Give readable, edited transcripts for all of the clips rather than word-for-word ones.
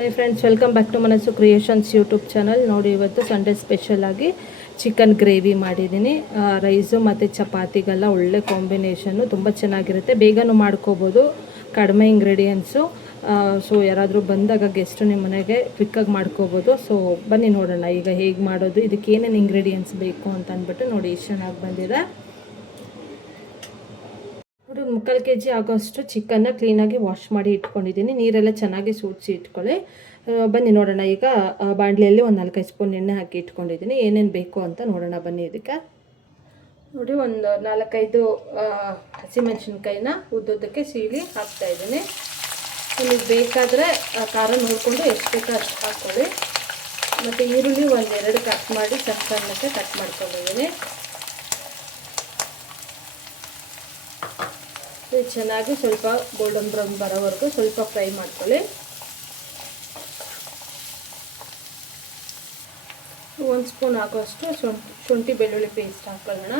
Hi friends, welcome back to Manasu creations YouTube channel. ನೋಡಿ, ಇವತ್ತು Sunday special ಆಗಿ chicken gravy ಮಾಡಿದ್ದೀನಿ. ರೈಸು ಮತ್ತು ಚಪಾತಿಗೆಲ್ಲ ಒಳ್ಳೆ ಕಾಂಬಿನೇಷನ್ನು, ತುಂಬ ಚೆನ್ನಾಗಿರುತ್ತೆ. ಬೇಗನೂ ಮಾಡ್ಕೋಬೋದು, ಕಡಿಮೆ ಇಂಗ್ರೀಡಿಯೆಂಟ್ಸು. ಸೊ ಯಾರಾದರೂ ಬಂದಾಗ ಗೆಸ್ಟು ನಿಮ್ಮ ಮನೆಗೆ ಕ್ವಿಕ್ಕಾಗಿ ಮಾಡ್ಕೋಬೋದು. ಸೊ ಬನ್ನಿ ನೋಡೋಣ ಈಗ ಹೇಗೆ ಮಾಡೋದು, ಇದಕ್ಕೆ ಏನೇನು ಇಂಗ್ರೀಡಿಯೆಂಟ್ಸ್ ಬೇಕು ಅಂತ ಅಂದ್ಬಿಟ್ಟು. ನೋಡಿ ಎಷ್ಟು ಚೆನ್ನಾಗಿ ಬಂದಿದೆ. ನೋಡಿ, 3/4 kg ಆಗೋಷ್ಟು ಚಿಕನ್ನ ಕ್ಲೀನಾಗಿ ವಾಶ್ ಮಾಡಿ ಇಟ್ಕೊಂಡಿದ್ದೀನಿ. ನೀರೆಲ್ಲ ಚೆನ್ನಾಗಿ ಸೂಡಿಸಿ ಇಟ್ಕೊಳ್ಳಿ. ಬನ್ನಿ ನೋಡೋಣ. ಈಗ ಬಾಣಲೆಯಲ್ಲಿ ಒಂದು 4-5 ಸ್ಪೂನ್ ಎಣ್ಣೆ ಹಾಕಿ ಇಟ್ಕೊಂಡಿದ್ದೀನಿ. ಏನೇನು ಬೇಕು ಅಂತ ನೋಡೋಣ ಬನ್ನಿ. ಇದಕ್ಕೆ ನೋಡಿ, ಒಂದು 4-5 ಹಸಿಮೆಣಸಿನ್ಕಾಯಿನ ಉದ್ದಕ್ಕೆ ಸೀಳಿ ಹಾಕ್ತಾಯಿದ್ದೀನಿ. ನಿಮಗೆ ಬೇಕಾದರೆ ಖಾರ ನೋಡಿಕೊಂಡು ಎಷ್ಟು ಬೇಕೋ ಅಷ್ಟು ಹಾಕ್ಕೊಳ್ಳಿ. ಮತ್ತು ಈರುಳ್ಳಿ 1-2 ಕಟ್ ಮಾಡಿ ಸಣ್ಣಕ್ಕೆ ಕಟ್ ಮಾಡ್ಕೊಂಡಿದ್ದೀನಿ. ಚೆನ್ನಾಗಿ ಸ್ವಲ್ಪ ಗೋಲ್ಡನ್ ಬ್ರೌನ್ ಬರೋವರೆಗೂ ಸ್ವಲ್ಪ ಫ್ರೈ ಮಾಡ್ಕೊಳ್ಳಿ. 1 ಸ್ಪೂನ್ ಆಗೋಷ್ಟು ಶುಂಠಿ ಬೆಳ್ಳುಳ್ಳಿ ಪೇಸ್ಟ್ ಹಾಕೊಳ್ಳೋಣ.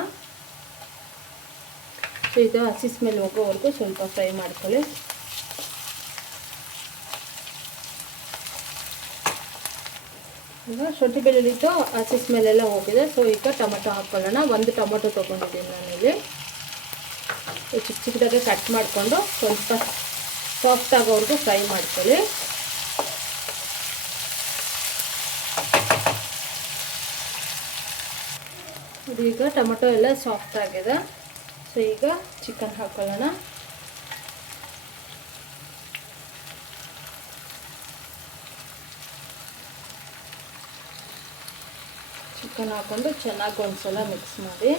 ಸೊ ಇದು ಹಸಿ ಸ್ಮೆಲ್ ಹೋಗೋವರೆಗೂ ಸ್ವಲ್ಪ ಫ್ರೈ ಮಾಡ್ಕೊಳ್ಳಿ. ಈಗ ಶುಂಠಿ ಬೆಳ್ಳುಳ್ಳಿದು ಹಸಿ ಸ್ಮೆಲ್ಲೆಲ್ಲ ಹೋಗಿದೆ. ಸೊ ಈಗ ಟೊಮೊಟೊ ಹಾಕ್ಕೊಳ್ಳೋಣ. 1 ಟೊಮೊಟೊ ತೊಗೊಂಡಿದ್ದೀನಿ ನಾನಿಲ್ಲಿ. ಚಿಕ್ಕ ಚಿಕ್ಕದಾಗೆ ಕಟ್ ಮಾಡಿಕೊಂಡು ಸ್ವಲ್ಪ ಸಾಫ್ಟ್ ಆಗೋವರೆಗೂ ಫ್ರೈ ಮಾಡ್ಕೊಳ್ಳಿ. ಈಗ ಟೊಮೊಟೊ ಎಲ್ಲ ಸಾಫ್ಟ್ ಆಗಿದೆ. ಸೊ ಈಗ ಚಿಕನ್ ಹಾಕೊಳ್ಳೋಣ. ಚಿಕನ್ ಹಾಕ್ಕೊಂಡು ಚೆನ್ನಾಗಿ ಒಂದ್ಸಲ ಮಿಕ್ಸ್ ಮಾಡಿ.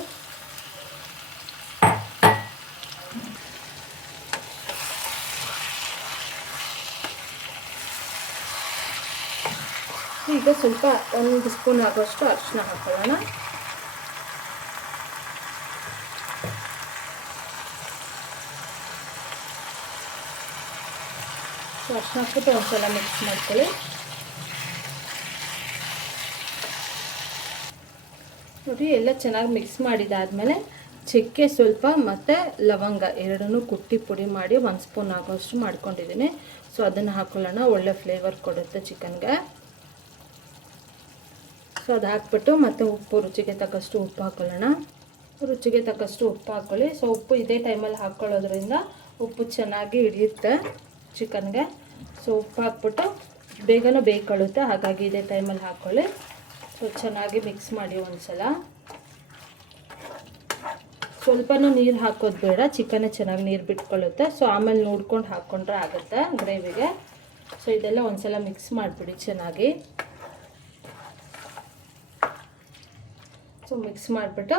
ಈಗ ಸ್ವಲ್ಪ 1 ಸ್ಪೂನ್ ಆಗೋಷ್ಟು ಅರಿಶಿನ ಹಾಕೊಳ್ಳೋಣ. ಅರಿಶಿನ ಹಾಕ್ಬಿಟ್ಟು ಒಂದ್ಸಲ ಮಿಕ್ಸ್ ಮಾಡ್ಕೊಳ್ಳಿ. ನೋಡಿ, ಎಲ್ಲ ಚೆನ್ನಾಗಿ ಮಿಕ್ಸ್ ಮಾಡಿದಾದ್ಮೇಲೆ ಚಕ್ಕೆ ಸ್ವಲ್ಪ ಮತ್ತು ಲವಂಗ ಎರಡನ್ನೂ ಕುಟ್ಟಿ ಪುಡಿ ಮಾಡಿ 1 ಸ್ಪೂನ್ ಆಗೋಷ್ಟು ಮಾಡ್ಕೊಂಡಿದ್ದೀನಿ. ಸೊ ಅದನ್ನು ಹಾಕ್ಕೊಳ್ಳೋಣ. ಒಳ್ಳೆ ಫ್ಲೇವರ್ ಕೊಡುತ್ತೆ ಚಿಕನ್ಗೆ. ಸೊ ಅದು ಹಾಕ್ಬಿಟ್ಟು ಮತ್ತು ಉಪ್ಪು ರುಚಿಗೆ ತಕ್ಕಷ್ಟು ಉಪ್ಪು ಹಾಕ್ಕೊಳ್ಳೋಣ. ರುಚಿಗೆ ತಕ್ಕಷ್ಟು ಉಪ್ಪು ಹಾಕ್ಕೊಳ್ಳಿ. ಸೊ ಉಪ್ಪು ಇದೇ ಟೈಮಲ್ಲಿ ಹಾಕ್ಕೊಳ್ಳೋದ್ರಿಂದ ಉಪ್ಪು ಚೆನ್ನಾಗಿ ಹಿಡಿಯುತ್ತೆ ಚಿಕನ್ಗೆ. ಸೊ ಉಪ್ಪು ಹಾಕ್ಬಿಟ್ಟು ಬೇಗನೂ ಬೇಯ್ಕೊಳ್ಳುತ್ತೆ, ಹಾಗಾಗಿ ಇದೇ ಟೈಮಲ್ಲಿ ಹಾಕ್ಕೊಳ್ಳಿ. ಸೊ ಚೆನ್ನಾಗಿ ಮಿಕ್ಸ್ ಮಾಡಿ ಒಂದ್ಸಲ. ಸ್ವಲ್ಪನೂ ನೀರು ಹಾಕೋದು ಬೇಡ, ಚಿಕನ್ನೇ ಚೆನ್ನಾಗಿ ನೀರು ಬಿಟ್ಕೊಳ್ಳುತ್ತೆ. ಸೊ ಆಮೇಲೆ ನೋಡ್ಕೊಂಡು ಹಾಕ್ಕೊಂಡ್ರೆ ಆಗುತ್ತೆ ಗ್ರೇವಿಗೆ. ಸೊ ಇದೆಲ್ಲ ಒಂದ್ಸಲ ಮಿಕ್ಸ್ ಮಾಡಿಬಿಡಿ ಚೆನ್ನಾಗಿ. ಸೊ ಮಿಕ್ಸ್ ಮಾಡಿಬಿಟ್ಟು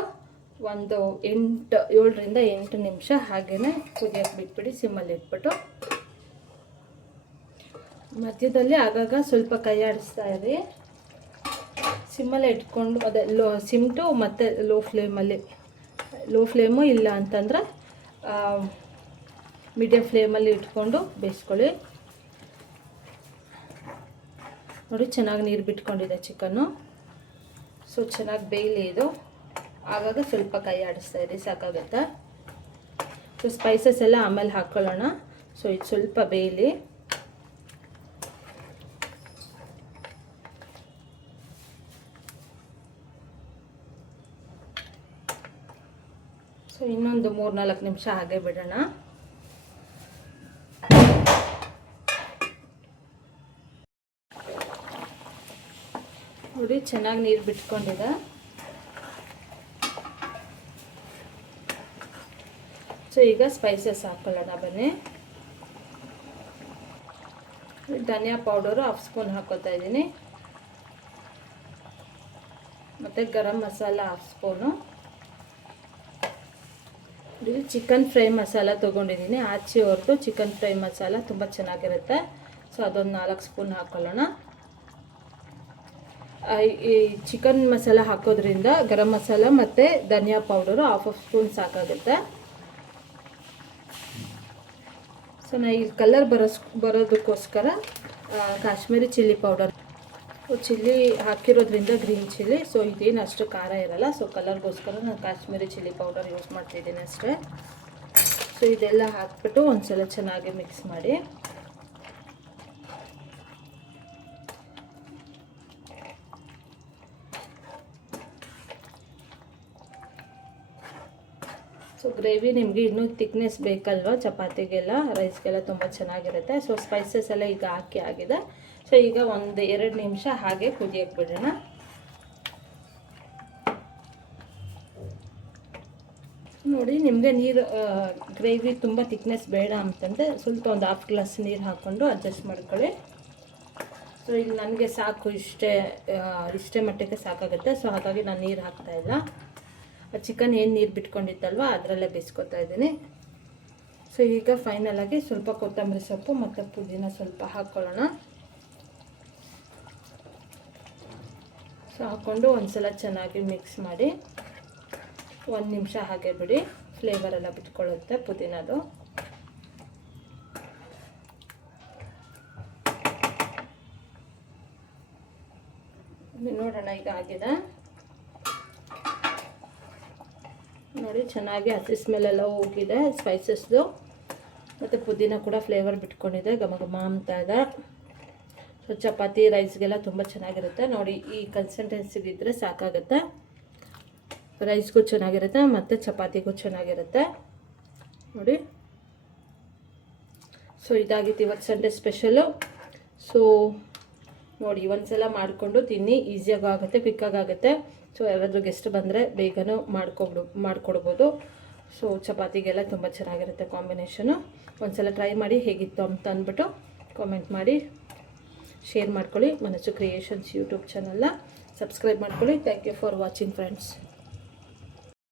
ಒಂದು 7ರಿಂದ 8 ನಿಮಿಷ ಹಾಗೆಯೇ ಕುದಿಯೋಕ್ಕೆ ಬಿಟ್ಬಿಡಿ ಸಿಮ್ಮಲ್ಲಿ ಇಟ್ಬಿಟ್ಟು. ಮಧ್ಯದಲ್ಲಿ ಆಗಾಗ ಸ್ವಲ್ಪ ಕೈ ಆಡಿಸ್ತಾ ಇರಿ. ಸಿಮ್ಮಲ್ಲೇ ಇಟ್ಕೊಂಡು ಅದೇ ಸಿಮ್ ಟು ಮತ್ತು ಲೋ ಫ್ಲೇಮು ಇಲ್ಲ ಅಂತಂದರೆ ಮೀಡಿಯಮ್ ಫ್ಲೇಮಲ್ಲಿ ಇಟ್ಕೊಂಡು ಬೇಯಿಸ್ಕೊಳ್ಳಿ. ನೋಡಿ, ಚೆನ್ನಾಗಿ ನೀರು ಬಿಟ್ಕೊಂಡಿದೆ ಚಿಕನ್ನು. ಸೊ ಚೆನ್ನಾಗಿ ಬೇಯಲಿ ಇದು. ಆಗಾಗ ಸ್ವಲ್ಪ ಕೈ ಆಡಿಸ್ತಾ ಇರಿ, ಸಾಕಾಗುತ್ತೆ. ಸೊ ಸ್ಪೈಸಸ್ ಎಲ್ಲ ಆಮೇಲೆ ಹಾಕ್ಕೊಳ್ಳೋಣ. ಸೊ ಇದು ಸ್ವಲ್ಪ ಬೇಯಲಿ. ಸೊ ಇನ್ನೊಂದು 3-4 ನಿಮಿಷ ಹಾಗೆ ಬಿಡೋಣ. ನೋಡಿ, ಚೆನ್ನಾಗಿ ನೀರು ಬಿಟ್ಕೊಂಡಿದೆ. ಸೊ ಈಗ ಸ್ಪೈಸಸ್ ಹಾಕ್ಕೊಳ್ಳೋಣ ಬನ್ನಿ. ಧನಿಯಾ ಪೌಡರು 1/2 ಸ್ಪೂನ್ ಹಾಕೋತಾ ಇದ್ದೀನಿ. ಮತ್ತು ಗರಂ ಮಸಾಲ 1/2 ಸ್ಪೂನು. ಇಲ್ಲಿ ಚಿಕನ್ ಫ್ರೈ ಮಸಾಲ ತೊಗೊಂಡಿದ್ದೀನಿ, ಆಚೆ ಹೊರತು ಚಿಕನ್ ಫ್ರೈ ಮಸಾಲ ತುಂಬ ಚೆನ್ನಾಗಿರುತ್ತೆ. ಸೊ ಅದೊಂದು 4 ಸ್ಪೂನ್ ಹಾಕ್ಕೊಳ್ಳೋಣ. ಈ ಚಿಕನ್ ಮಸಾಲ ಹಾಕೋದ್ರಿಂದ ಗರಂ ಮಸಾಲ ಮತ್ತು ಧನಿಯಾ ಪೌಡರು 1/2 ಸ್ಪೂನ್ ಸಾಕಾಗುತ್ತೆ. ಸೊ ನಾನು ಈ ಕಲರ್ ಬರೋದಕ್ಕೋಸ್ಕರ ಕಾಶ್ಮೀರಿ ಚಿಲ್ಲಿ ಪೌಡರ್, ಚಿಲ್ಲಿ ಹಾಕಿರೋದ್ರಿಂದ ಗ್ರೀನ್ ಚಿಲ್ಲಿ. ಸೊ ಇದೇನು ಅಷ್ಟು ಖಾರ ಇರಲ್ಲ. ಸೊ ಕಲರ್ಗೋಸ್ಕರ ನಾನು ಕಾಶ್ಮೀರಿ ಚಿಲ್ಲಿ ಪೌಡರ್ ಯೂಸ್ ಮಾಡ್ತಿದ್ದೀನಿ ಅಷ್ಟೇ. ಸೊ ಇದೆಲ್ಲ ಹಾಕ್ಬಿಟ್ಟು ಒಂದ್ಸಲ ಚೆನ್ನಾಗಿ ಮಿಕ್ಸ್ ಮಾಡಿ. ಸೊ ಗ್ರೇವಿ ನಿಮಗೆ ಇನ್ನೂ ತಿಕ್ನೆಸ್ ಬೇಕಲ್ವ ಚಪಾತಿಗೆಲ್ಲ ರೈಸ್ಗೆಲ್ಲ ತುಂಬ ಚೆನ್ನಾಗಿರುತ್ತೆ. ಸೊ ಸ್ಪೈಸಸ್ ಎಲ್ಲ ಈಗ ಹಾಕಿ ಆಗಿದೆ. ಸೊ ಈಗ 1-2 ನಿಮಿಷ ಹಾಗೆ ಕುದಿಯಕ್ಕೆ ಬಿಡೋಣ. ನೋಡಿ ನಿಮಗೆ ನೀರು ಗ್ರೇವಿ ತುಂಬ ತಿಕ್ನೆಸ್ ಬೇಡ ಅಂತಂದರೆ ಸ್ವಲ್ಪ ಒಂದು 1/2 ಗ್ಲಾಸ್ ನೀರು ಹಾಕ್ಕೊಂಡು ಅಡ್ಜಸ್ಟ್ ಮಾಡ್ಕೊಳ್ಳಿ. ಸೊ ಈಗ ನನಗೆ ಸಾಕು, ಇಷ್ಟೇ ಮಟ್ಟಕ್ಕೆ ಸಾಕಾಗುತ್ತೆ. ಸೊ ಹಾಗಾಗಿ ನಾನು ನೀರು ಹಾಕ್ತಾಯಿಲ್ಲ. ಚಿಕನ್ ಏನು ನೀರು ಬಿಟ್ಕೊಂಡಿತ್ತಲ್ವ ಅದರಲ್ಲೇ ಬೇಯಿಸ್ಕೊತಾ ಇದ್ದೀನಿ. ಸೊ ಈಗ ಫೈನಲಾಗಿ ಸ್ವಲ್ಪ ಕೊತ್ತಂಬರಿ ಸೊಪ್ಪು ಮತ್ತು ಪುದೀನ ಸ್ವಲ್ಪ ಹಾಕ್ಕೊಳ್ಳೋಣ. ಸೊ ಹಾಕ್ಕೊಂಡು ಒಂದ್ಸಲ ಚೆನ್ನಾಗಿ ಮಿಕ್ಸ್ ಮಾಡಿ 1 ನಿಮಿಷ ಹಾಗೆ ಬಿಡಿ, ಫ್ಲೇವರ್ ಎಲ್ಲ ಬಿಟ್ಕೊಳ್ಳುತ್ತೆ ಪುದೀನದು. ನೋಡೋಣ ಈಗ ಆಗಿದೆ. ನೋಡಿ ಚೆನ್ನಾಗಿ ಹಸಿ ಸ್ಮೆಲ್ಲೆಲ್ಲ ಹೋಗಿದೆ ಸ್ಪೈಸಸ್ದು, ಮತ್ತು ಪುದೀನ ಕೂಡ ಫ್ಲೇವರ್ ಬಿಟ್ಕೊಂಡಿದೆ, ಘಮ ಘಮ ಅಂತ ಇದೆ. ಸೊ ಚಪಾತಿ ರೈಸ್ಗೆಲ್ಲ ತುಂಬ ಚೆನ್ನಾಗಿರುತ್ತೆ. ನೋಡಿ ಈ ಕನ್ಸಿಸ್ಟೆನ್ಸಿಗಿದ್ರೆ ಸಾಕಾಗುತ್ತೆ. ರೈಸ್ಗೂ ಚೆನ್ನಾಗಿರುತ್ತೆ ಮತ್ತು ಚಪಾತಿಗೂ ಚೆನ್ನಾಗಿರುತ್ತೆ ನೋಡಿ. ಸೊ ಇದಾಗಿತ್ತು ಇವತ್ತು ಸಂಡೇ ಸ್ಪೆಷಲು. ಸೊ ನೋಡಿ ಒಂದ್ಸಲ ಮಾಡಿಕೊಂಡು ತಿನ್ನಿ, ಈಸಿಯಾಗೂ ಆಗುತ್ತೆ, ಕ್ವಿಕ್ಕಾಗುತ್ತೆ. ಸೊ ಯಾರಾದರೂ ಗೆಸ್ಟ್ ಬಂದರೆ ಬೇಗನೂ ಮಾಡಿಕೊಡ್ಬೋದು. ಸೊ ಚಪಾತಿಗೆಲ್ಲ ತುಂಬ ಚೆನ್ನಾಗಿರುತ್ತೆ ಕಾಂಬಿನೇಷನು. ಒಂದ್ಸಲ ಟ್ರೈ ಮಾಡಿ ಹೇಗಿತ್ತು ಅಂತ ಅಂದ್ಬಿಟ್ಟು ಕಾಮೆಂಟ್ ಮಾಡಿ ಶೇರ್ ಮಾಡ್ಕೊಳ್ಳಿ. ಮನಸ್ಸು ಕ್ರಿಯೇಷನ್ಸ್ ಯೂಟ್ಯೂಬ್ ಚಾನಲ್ನ ಸಬ್ಸ್ಕ್ರೈಬ್ ಮಾಡ್ಕೊಳ್ಳಿ. Thank you for watching friends.